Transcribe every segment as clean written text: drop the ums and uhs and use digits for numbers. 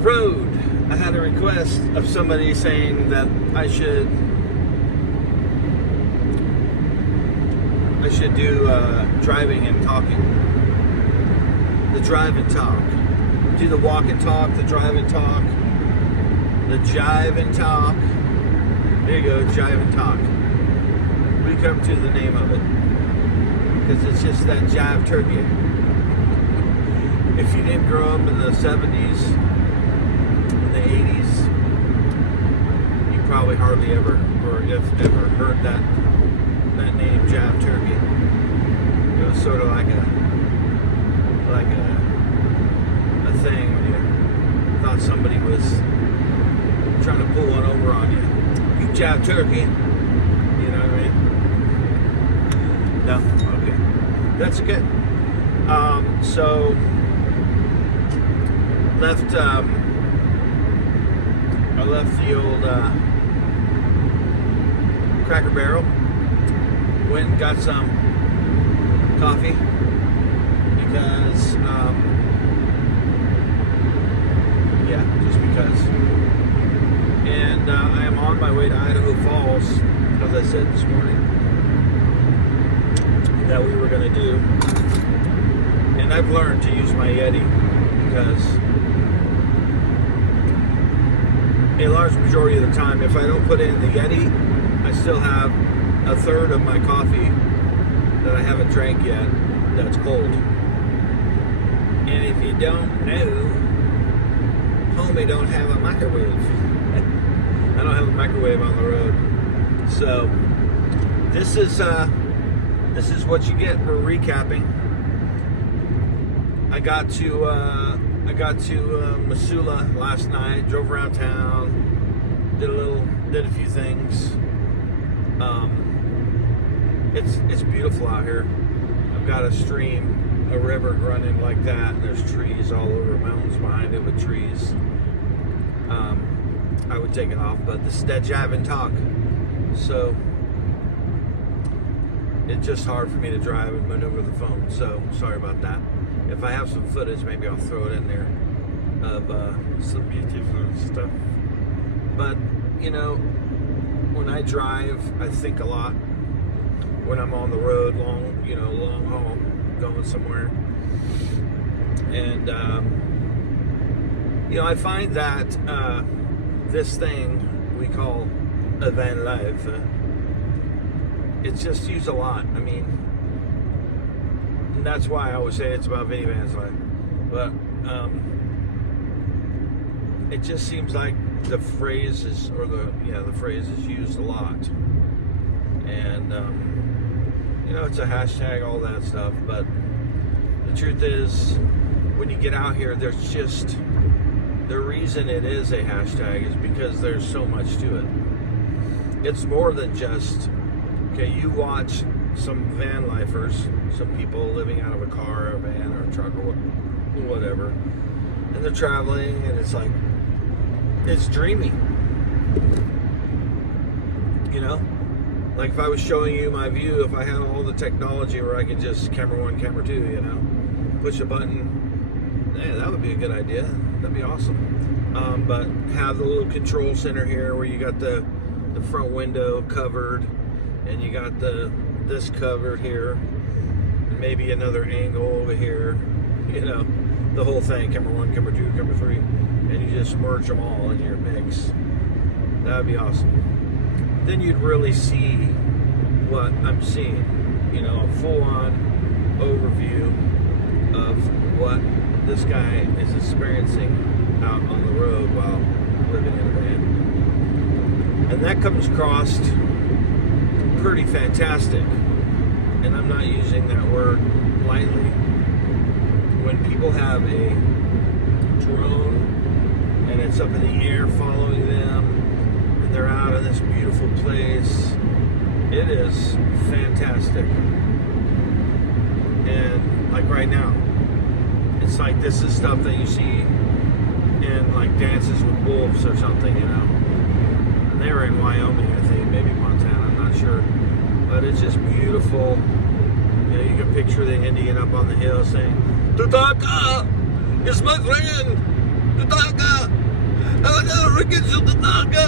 road. I had a request of somebody saying that I should do driving and talking. The drive and talk. Do the walk and talk, the drive and talk, the jive and talk. There you go, jive and talk. We come to the name of it because it's just that jive turkey. If you didn't grow up in the 70s, in the 80s, you probably hardly ever, or if ever, heard that name, jive turkey. It was sort of like a thing when you thought somebody was trying to pull one over on you. You jive turkey. You know what I mean? No? Okay. That's okay. So I left the old Cracker Barrel. Went and got some coffee because just because. And I am on my way to Idaho Falls, as I said this morning, that we were going to do. And I've learned to use my Yeti because a large majority of the time, if I don't put in the Yeti, I still have a third of my coffee that I haven't drank yet that's cold. And if you don't know, homie don't have a microwave. I don't have a microwave on the road. So this is what you get for recapping. I got to Missoula last night, drove around town, did a few things. It's beautiful out here. I've got a stream, a river running like that, and there's trees all over, mountains behind it with trees. I would take it off, but this is that jive and talk. So it's just hard for me to drive and maneuver the phone. So sorry about that. If I have some footage, maybe I'll throw it in there of some beautiful stuff. But you know, when I drive, I think a lot. When I'm on the road, long haul, going somewhere, and I find that this thing we call a van life, it's just used a lot. I mean, and that's why I always say it's about minivans life, but it just seems like the phrase is used a lot, and it's a hashtag, all that stuff. But the truth is, when you get out here, there's just the reason it is a hashtag is because there's so much to it. It's more than just you watch some van lifers, some people living out of a car or a van or a truck or whatever, and they're traveling, and it's like, it's dreamy, like if I was showing you my view, if I had all the technology where I could just camera one, camera two, push a button, that would be a good idea. That'd be awesome. But have the little control center here where you got the front window covered, and you got this covered here, and maybe another angle over here, the whole thing, camera one, camera two, camera three, and you just merge them all in your mix. That'd be awesome. Then you'd really see what I'm seeing, a full-on overview of what this guy is experiencing out on the road while living in a van. And that comes across pretty fantastic. And I'm not using that word lightly. When people have a drone and it's up in the air following them, and they're out in this beautiful place, it is fantastic. And like right now, it's like this is stuff that you see in like Dances with Wolves or something, And they were in Wyoming, I think, maybe Montana, I'm not sure. But it's just beautiful. You can picture the Indian up on the hill saying, "Tutaka is my friend. Tatanka! I'll never forget you, Tatanka!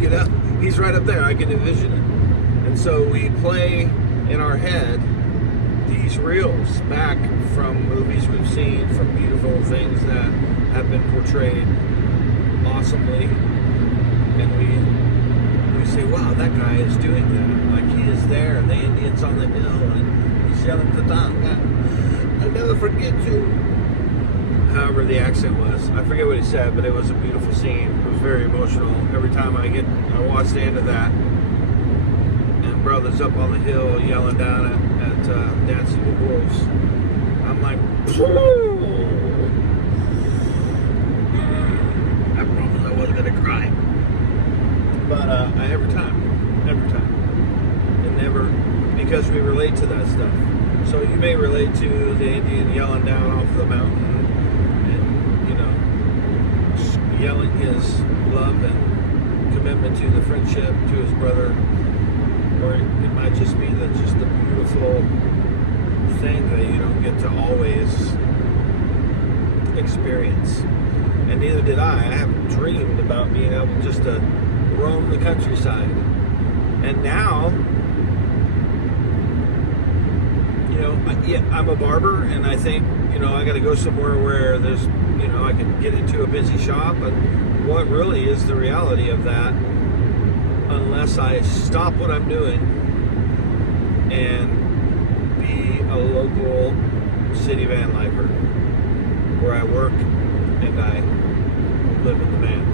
You know, he's right up there. I can envision it. And so we play in our head these reels back from movies we've seen, from beautiful things that have been portrayed awesomely. And we say, wow, that guy is doing that. Like, he is there. The Indian's on the hill, and he's yelling, Tatanka, I'll never forget you. However the accent was. I forget what he said, but it was a beautiful scene. It was very emotional. Every time I watch the end of that, and brother's up on the hill yelling down at Dancing with Wolves, I'm like, I promise I wasn't gonna cry. But every time, and never, because we relate to that stuff. So you may relate to the Indian yelling down off the mountain, and, you know, yelling his love and commitment to the friendship to his brother, or it might just be that just a beautiful thing that you don't get to always experience. And neither did I. I haven't dreamed about being able just to roam the countryside. And now, you know, I'm a barber, and I think, you know, I got to go somewhere where there's, you know, I can get into a busy shop. But what really is the reality of that, unless I stop what I'm doing and be a local city van lifer where I work and I live in the van.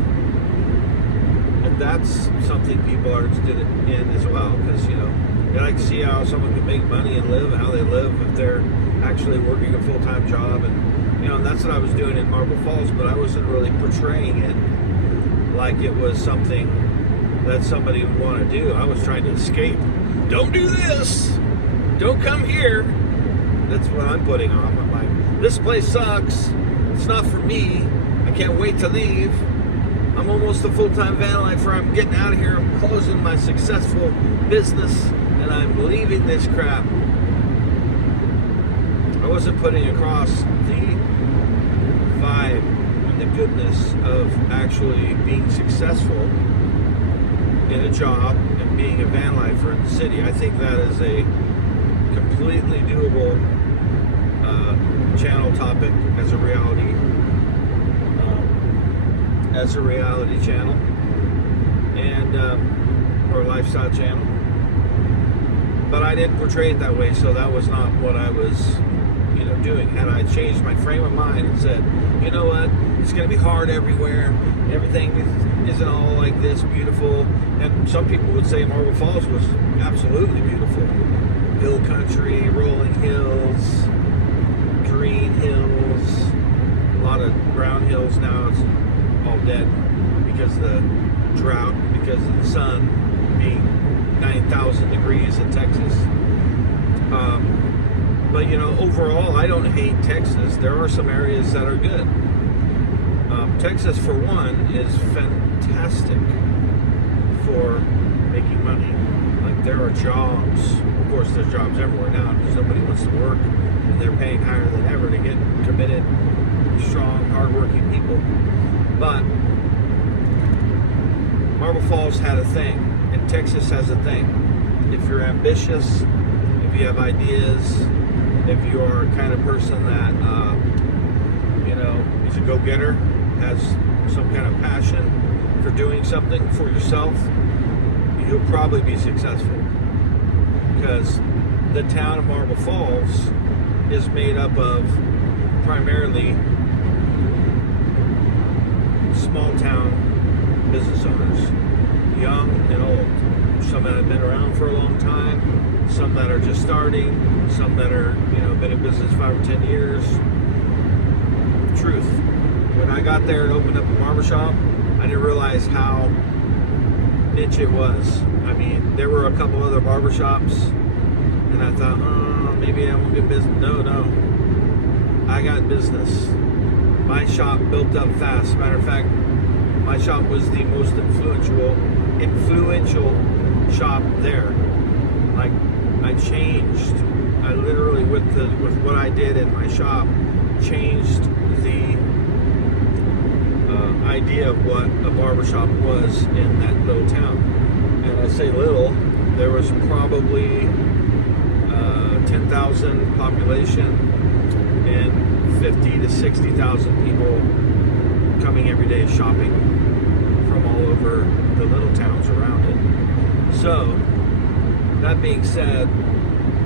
And that's something people are interested in as well, because, you know, they like to see how someone can make money and live, how they live if they're actually working a full-time job. And, you know, and that's what I was doing in Marble Falls, but I wasn't really portraying it like it was something that somebody would want to do. I was trying to escape. Don't do this! Don't come here! That's what I'm putting off. I'm like, this place sucks. It's not for me. I can't wait to leave. I'm almost a full-time van lifer. I'm getting out of here. I'm closing my successful business, and I'm leaving this crap. I wasn't putting across the vibe and the goodness of actually being successful in a job and being a van lifer in the city. I think that is a completely doable channel topic as a reality channel, and or lifestyle channel. But I didn't portray it that way, so that was not what I was, you know, doing. Had I changed my frame of mind and said, you know what, it's going to be hard everywhere. Everything isn't all like this beautiful. And some people would say Marble Falls was absolutely beautiful. Hill country, rolling hills, green hills, a lot of brown hills now. It's all dead because of the drought, because of the sun being 9,000 degrees in Texas. But, you know, overall, I don't hate Texas. There are some areas that are good. Texas, for one, is fantastic for making money. Like, there are jobs. Of course, there's jobs everywhere now because nobody wants to work, and they're paying higher than ever to get committed, strong, hardworking people. But Marble Falls had a thing, and Texas has a thing. If you're ambitious, if you have ideas, if you are a kind of person that, you know, is a go-getter, has some kind of passion for doing something for yourself, you'll probably be successful. Because the town of Marble Falls is made up of primarily small town business owners, young and old. Some that have been around for a long time, some that are just starting, some that are, you know, been in business 5 or 10 years. Truth. When I got there and opened up a barbershop, I didn't realize how niche it was. I mean, there were a couple other barbershops, and I thought, oh, maybe I won't get business. No. I got business. My shop built up fast. Matter of fact, my shop was the most influential shop there. Like, I changed I literally, with what I did in my shop, changed the idea of what a barbershop was in that little town. And I say little, there was probably 10,000 population and 50 to 60,000 people coming every day shopping from all over the little towns around it. So, that being said,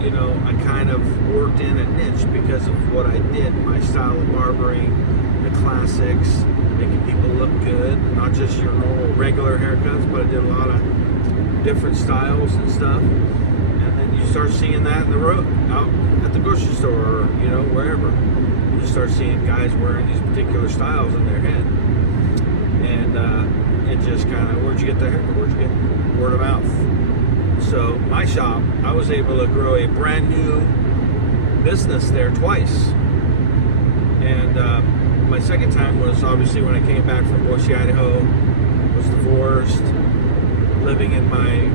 you know, I kind of worked in a niche because of what I did, my style of barbering, the classics, making people look good, not just your normal regular haircuts, but I did a lot of different styles and stuff. And then you start seeing that in the road, out at the grocery store, or, you know, wherever. You start seeing guys wearing these particular styles in their head. And it just kind of, where'd you get the hair? Where'd you get word of mouth? So my shop, I was able to grow a brand new business there twice. And my second time was obviously when I came back from Boise, Idaho, was divorced, living in my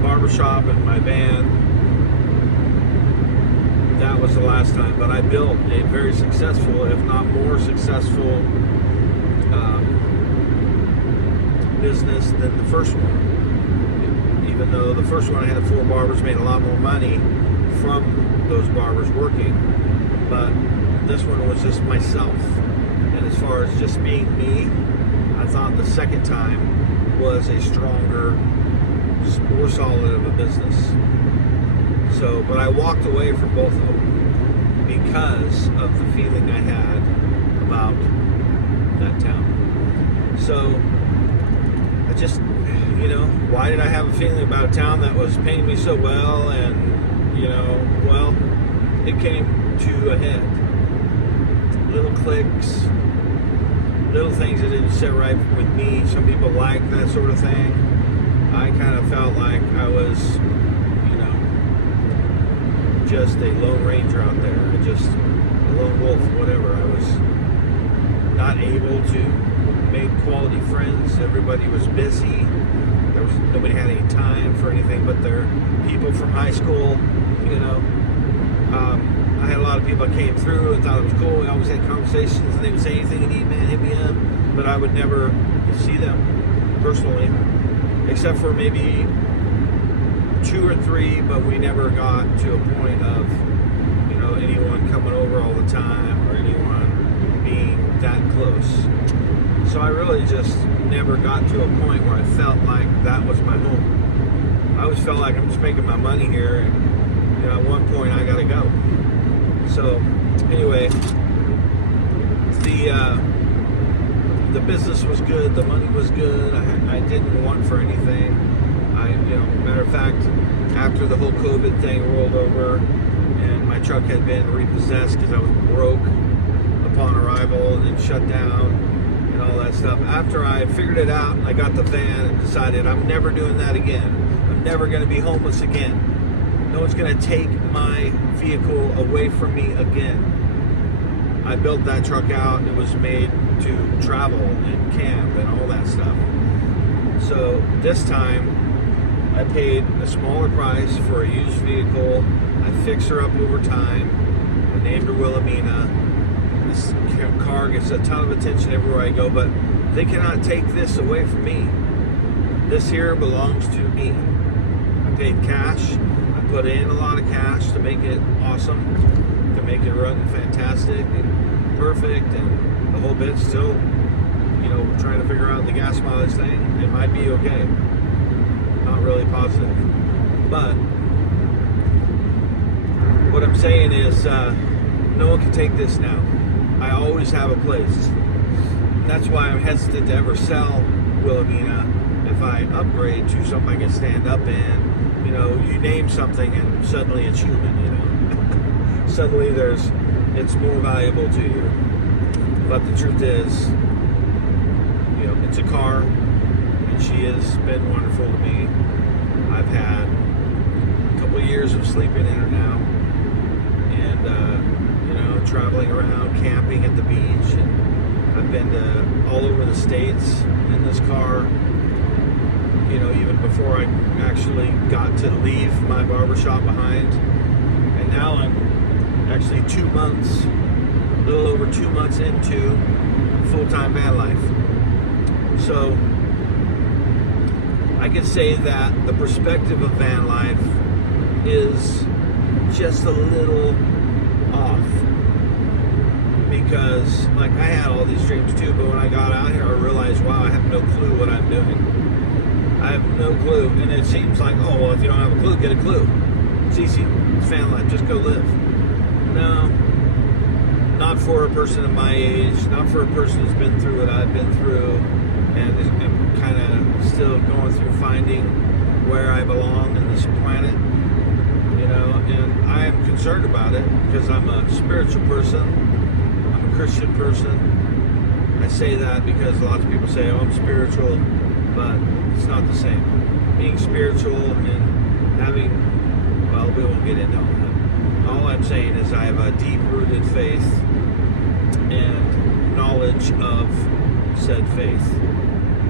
barbershop and my van. That was the last time, but I built a very successful, if not more successful, business than the first one. Even though the first one I had 4 barbers, made a lot more money from those barbers working, but this one was just myself. And as far as just being me, I thought the second time was a stronger, more solid of a business. So, but I walked away from both of them because of the feeling I had about that town. So, I just, you know, why did I have a feeling about a town that was paying me so well? And, you know, well, it came to a head. Little clicks, little things that didn't sit right with me. Some people like that sort of thing. I kind of felt like I was, you know, just a lone ranger out there, just a lone wolf, whatever. I was not able to make quality friends. Everybody was busy. Nobody had any time for anything but their people from high school, you know. I had a lot of people that came through and thought it was cool. We always had conversations, and they would say, anything you need, man, hit me up. But I would never see them personally, except for maybe 2 or 3, but we never got to a point of, you know, anyone coming over all the time or anyone being that close. So I really just never got to a point where I felt like that was my home. I always felt like I'm just making my money here, and, you know, at one point I gotta go. So anyway, the business was good, the money was good. I didn't want for anything. You know, matter of fact, after the whole COVID thing rolled over and my truck had been repossessed because I was broke upon arrival and then shut down and all that stuff. After I figured it out, I got the van and decided I'm never doing that again. I'm never going to be homeless again. No one's going to take my vehicle away from me again. I built that truck out. It was made to travel and camp and all that stuff. So this time, I paid a smaller price for a used vehicle. I fixed her up over time. I named her Wilhelmina. This car gets a ton of attention everywhere I go, but they cannot take this away from me. This here belongs to me. I paid cash. I put in a lot of cash to make it awesome, to make it run fantastic and perfect, and the whole bit. Still, you know, trying to figure out the gas mileage thing. It might be okay. Not really positive, but what I'm saying is no one can take this now. I always have a place. That's why I'm hesitant to ever sell Wilhelmina. If I upgrade to something I can stand up in, you know, you name something and suddenly it's human, you know. Suddenly it's more valuable to you. But the truth is, you know, it's a car, and she has been wonderful to me. I've had a couple of years of sleeping in her now, and you know, traveling around, camping at the beach, and I've been to all over the states in this car. You know, even before I actually got to leave my barbershop behind, now I'm actually 2 months, a little over 2 months into full-time van life. So I can say that the perspective of van life is just a little off, because like I had all these dreams too, but when I got out here I realized, wow, I have no clue what I'm doing. I have no clue. And it seems like, oh well, if you don't have a clue, get a clue. It's easy. It's van life. Just go live. No, not for a person of my age, not for a person who's been through what I've been through and is kind of still going through finding where I belong in this planet. And I am concerned about it because I'm a spiritual person. I'm a Christian person. I say that because lots of people say, oh, I'm spiritual, but it's not the same. Being spiritual and having, well, we won't get into all that. All I'm saying is I have a deep-rooted faith and knowledge of said faith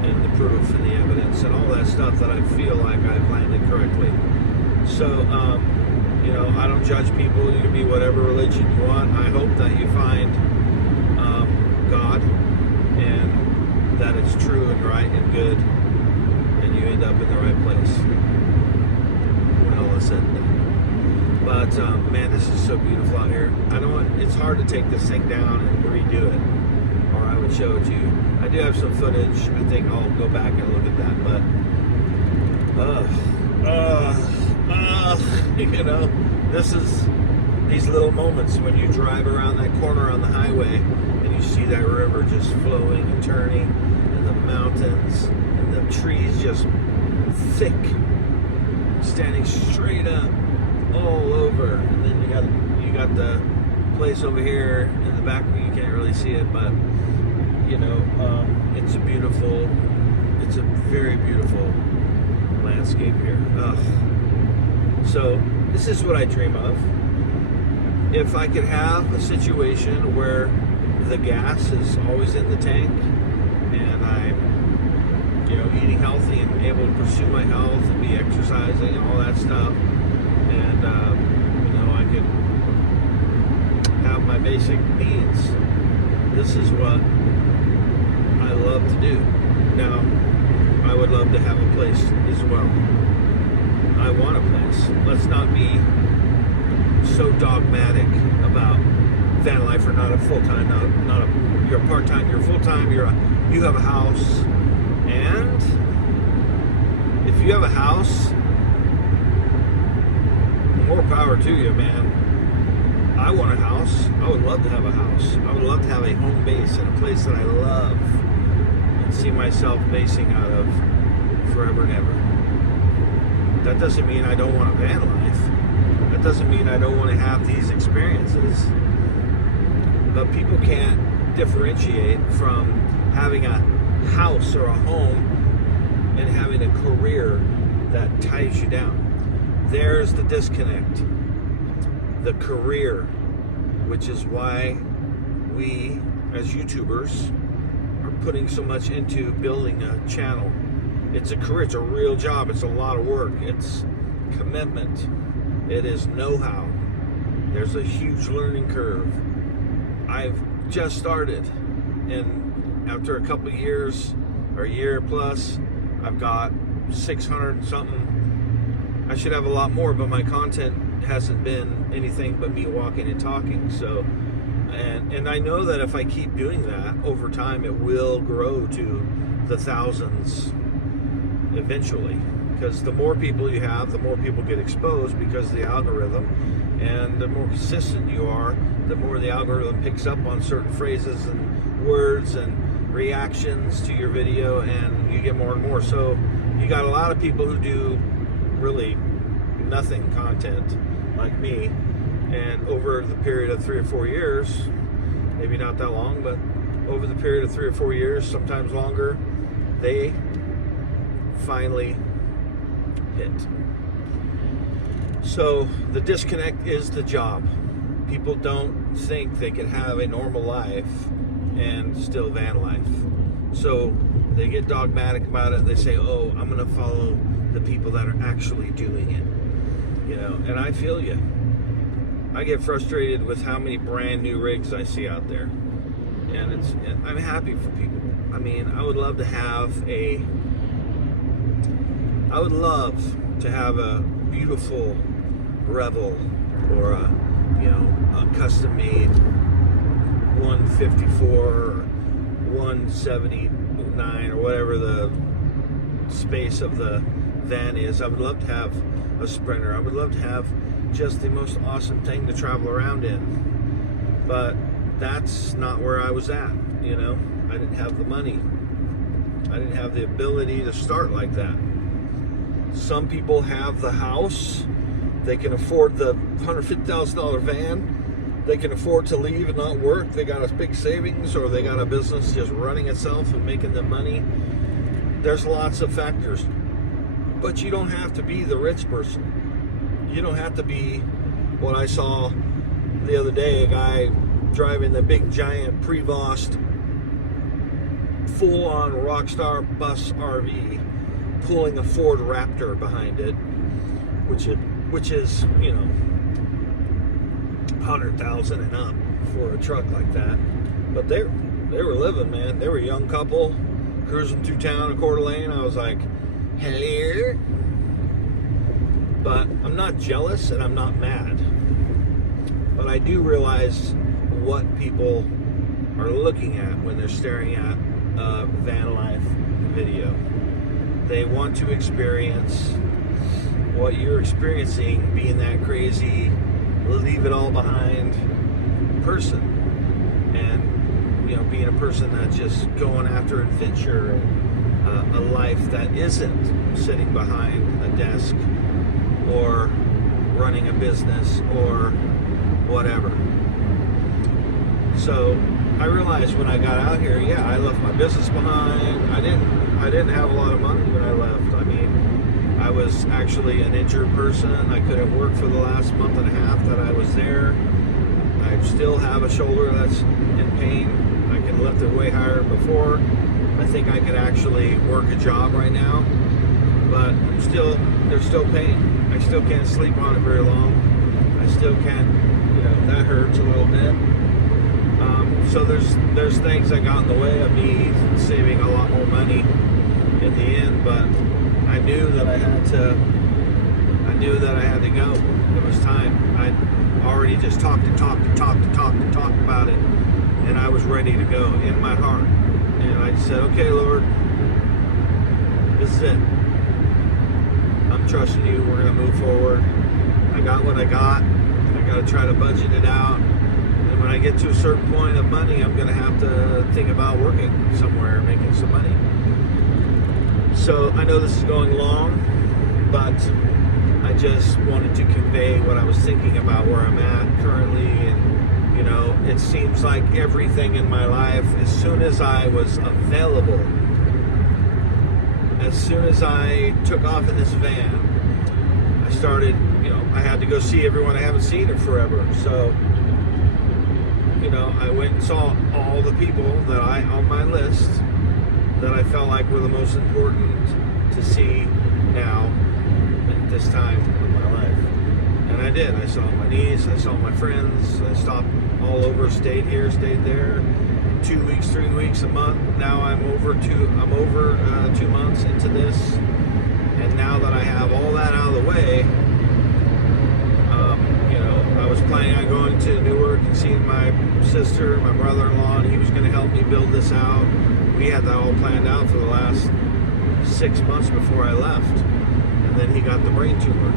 and the proof and the evidence and all that stuff that I feel like I've landed correctly. So, I don't judge people. You can be whatever religion you want. I hope that you find God and that it's true and right and good, and you end up in the right place when all is said and done. But man, this is so beautiful out here. I know it's hard to take this thing down and redo it, or I would show it to you. I do have some footage. I think I'll go back and look at that. But this is these little moments when you drive around that corner on the highway and you see that river just flowing and turning, and the mountains and the trees just thick, standing straight up all over. And then you got the place over here in the back. You can't really see it, but it's a very beautiful landscape here. So this is what I dream of. If I could have a situation where the gas is always in the tank and I'm, eating healthy and able to pursue my health and be exercising and all that stuff, and I could have my basic needs. This is what I love to do. Now, I would love to have a place as well. I want a place. Let's not be so dogmatic about van life or not a full-time, not a, you're part-time, you're full-time, you have a house. And if you have a house, more power to you, man. I want a house. I would love to have a house. I would love to have a home base and a place that I love and see myself basing out of forever and ever. That doesn't mean I don't want a van life. That doesn't mean I don't want to have these experiences. But people can't differentiate from having a house or a home and having a career that ties you down. There's the disconnect. The career, which is why we as YouTubers are putting so much into building a channel. It's a career, it's a real job, it's a lot of work, it's commitment, it is know-how. There's a huge learning curve. I've just started, and after a couple of years, or a year plus, I've got 600 something. I should have a lot more, but my content hasn't been anything but me walking and talking. So, and I know that if I keep doing that over time, it will grow to the thousands eventually, because the more people you have, the more people get exposed because of the algorithm, and the more consistent you are, the more the algorithm picks up on certain phrases and words and reactions to your video, and you get more and more. So you got a lot of people who do really nothing content like me, and over the period of 3 or 4 years, maybe not that long, but over the period of 3 or 4 years, sometimes longer, they finally hit. So the disconnect is the job. People don't think they can have a normal life and still van life. So they get dogmatic about it. They say, oh, I'm going to follow the people that are actually doing it. And I feel you. I get frustrated with how many brand new rigs I see out there, and I'm happy for people. I mean, I would love to have a beautiful Revel or a custom made 154 or 179 or whatever the space of the van is. I would love to have a Sprinter. I would love to have just the most awesome thing to travel around in, but that's not where I was at. I didn't have the money. I didn't have the ability to start like that. Some people have the house, they can afford the $150,000 van, they can afford to leave and not work, they got a big savings, or they got a business just running itself and making them money. There's lots of factors, but you don't have to be the rich person. You don't have to be what I saw the other day, a guy driving the big giant Prevost full-on Rockstar bus RV, pulling a Ford Raptor behind it, which is $100,000 and up for a truck like that. But they were living, man. They were a young couple cruising through town in Coeur d'Alene. I was like, hello. But I'm not jealous and I'm not mad. But I do realize what people are looking at when they're staring at a van life video. They want to experience what you're experiencing, being that crazy, leave it all behind person. And, being a person that's just going after adventure, a life that isn't sitting behind a desk or running a business or whatever. So I realized when I got out here, I left my business behind. I didn't have a lot of money when I left. I mean, I was actually an injured person. I couldn't work for the last month and a half that I was there. I still have a shoulder that's in pain. I can lift it way higher than before. I think I could actually work a job right now, but there's still pain. I still can't sleep on it very long. I still can't, that hurts a little bit. So there's things that got in the way of me saving a lot more money in the end, but I knew that I had to go. It was time. I already just talked about it, and I was ready to go in my heart. And I said, okay, Lord, this is it. I'm trusting you. We're going to move forward. I got what I got. I got to try to budget it out. And when I get to a certain point of money, I'm going to have to think about working somewhere, making some money. So I know this is going long, but I just wanted to convey what I was thinking about where I'm at currently. And, it seems like everything in my life, as soon as I was available, as soon as I took off in this van, I started, I had to go see everyone I haven't seen in forever. So, I went and saw all the people that on my list that I felt like were the most important to see now at this time of my life. And I did. I saw my niece, I saw my friends, I stopped all over, stayed here, stayed there, 2 weeks, 3 weeks, a month. Now I'm over 2 months into this, and now that I have all that out of the way, I was planning on going to Newark and seeing my sister, my brother-in-law, and he was going to help me build this out. We had that all planned out for the last 6 months before I left, and then he got the brain tumor.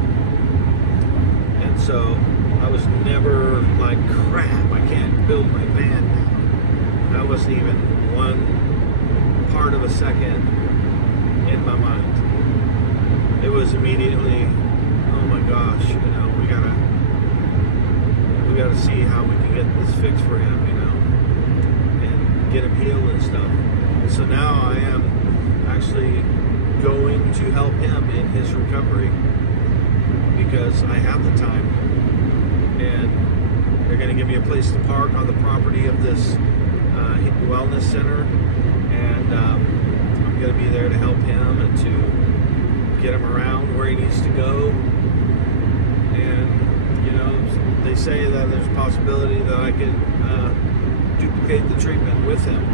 And so I was never like, crap, I can't build my van now. That wasn't even one part of a second in my mind. It was immediately, oh my gosh, we gotta see how we can get this fixed for him, and get him healed and stuff. And so now I am actually going to help him in his recovery because I have the time, and they're going to give me a place to park on the property of this wellness center, and I'm going to be there to help him and to get him around where he needs to go. And They say that there's a possibility that I could duplicate the treatment with him.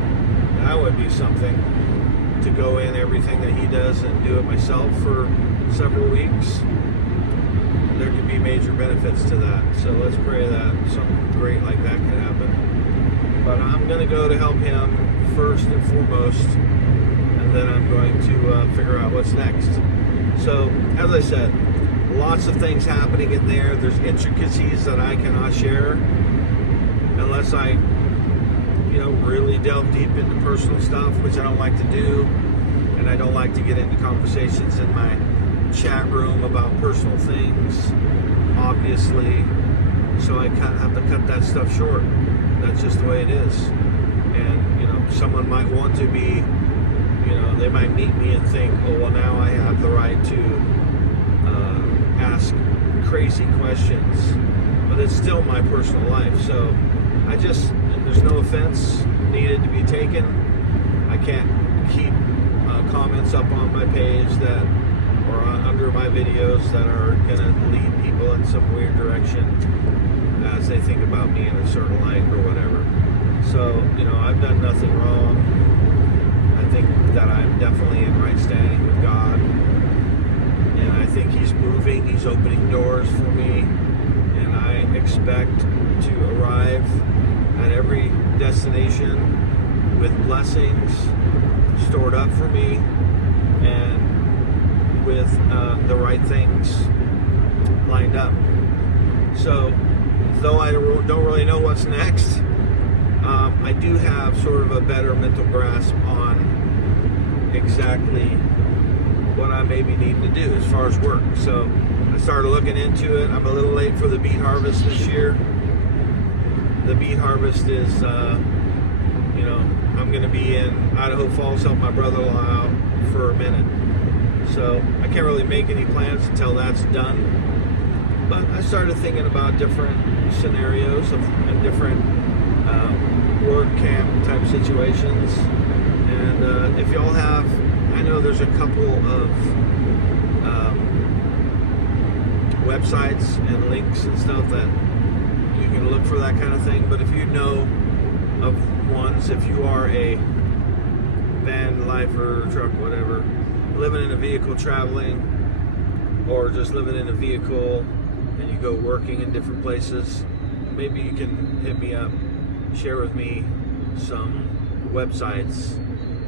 That would be something, to go in everything that he does and do it myself for several weeks. There could be major benefits to that. So let's pray that something great like that could happen. But I'm going to go to help him first and foremost, and then I'm going to figure out what's next. So, as I said, lots of things happening in there. There's intricacies that I cannot share unless I, really delve deep into personal stuff, which I don't like to do. And I don't like to get into conversations in my chat room about personal things, obviously. So I have to cut that stuff short. That's just the way it is. And, someone might want to be, they might meet me and think, oh, well, now I have the right to ask crazy questions, but it's still my personal life. So there's no offense needed to be taken. I can't keep comments up on my page or under my videos that are gonna lead people in some weird direction as they think about me in a certain light or whatever. So, I've done nothing wrong. I think that I'm definitely in right standing with God. And I think He's moving, He's opening doors for me. And I expect to arrive at every destination with blessings stored up for me and with the right things lined up. So, though I don't really know what's next, I do have sort of a better mental grasp on exactly what I maybe need to do as far as work. So I started looking into it. I'm a little late for the beet harvest this year. The beet harvest is, I'm going to be in Idaho Falls, help my brother-in-law out for a minute. So I can't really make any plans until that's done. But I started thinking about different scenarios and different work camp type situations. And if y'all have, I know there's a couple of websites and links and stuff that you can look for that kind of thing. But if you know of ones, if you are a van lifer, truck, whatever, living in a vehicle, traveling, or just living in a vehicle and you go working in different places, maybe you can hit me up, share with me some websites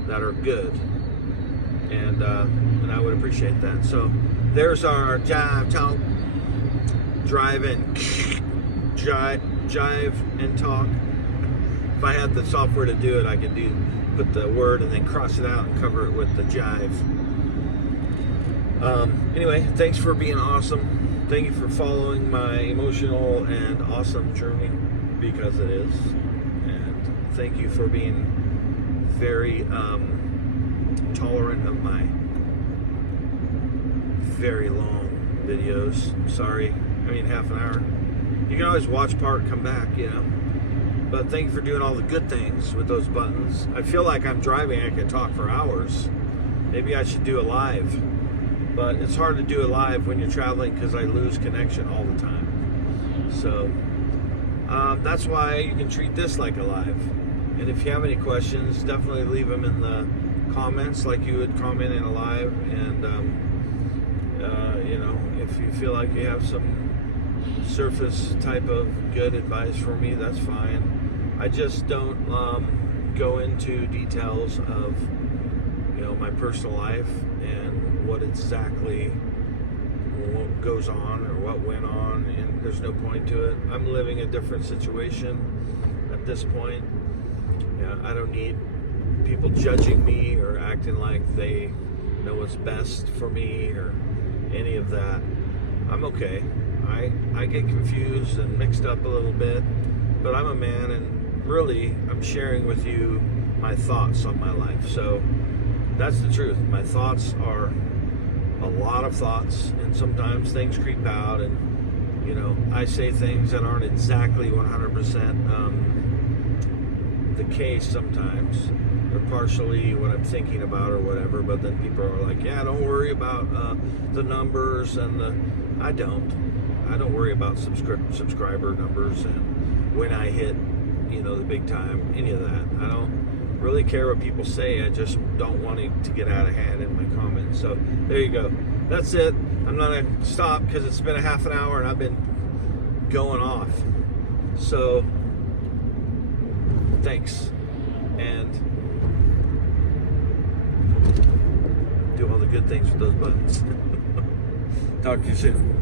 that are good, and I would appreciate that. So there's our jive talk, drive and talk. If I had the software to do it, I could put the word and then cross it out and cover it with the jive. Anyway, thanks for being awesome. Thank you for following my emotional and awesome journey, because it is. And thank you for being very tolerant of my very long videos. Sorry, half an hour. You can always watch part, come back, But thank you for doing all the good things with those buttons. I feel like I'm driving, I can talk for hours. Maybe I should do a live. But it's hard to do it live when you're traveling because I lose connection all the time. So that's why you can treat this like a live. And if you have any questions, definitely leave them in the comments like you would comment in a live. And if you feel like you have some surface type of good advice for me, that's fine. I just don't go into details of my personal life and what exactly goes on or what went on, and there's no point to it. I'm living a different situation at this point. I don't need people judging me or acting like they know what's best for me or any of that. I'm okay. I get confused and mixed up a little bit, but I'm a man, and really I'm sharing with you my thoughts on my life. So that's the truth. My thoughts are a lot of thoughts, and sometimes things creep out, and I say things that aren't exactly 100% the case sometimes. They're partially what I'm thinking about or whatever, but then people are like, yeah, don't worry about the numbers and I don't. I don't worry about subscriber numbers and when I hit, the big time, any of that. I don't really care what people say. I just don't want it to get out of hand in my comments. So there you go. That's it. I'm not going to stop because it's been a half an hour and I've been going off. So thanks. And do all the good things with those buttons. Talk to you soon.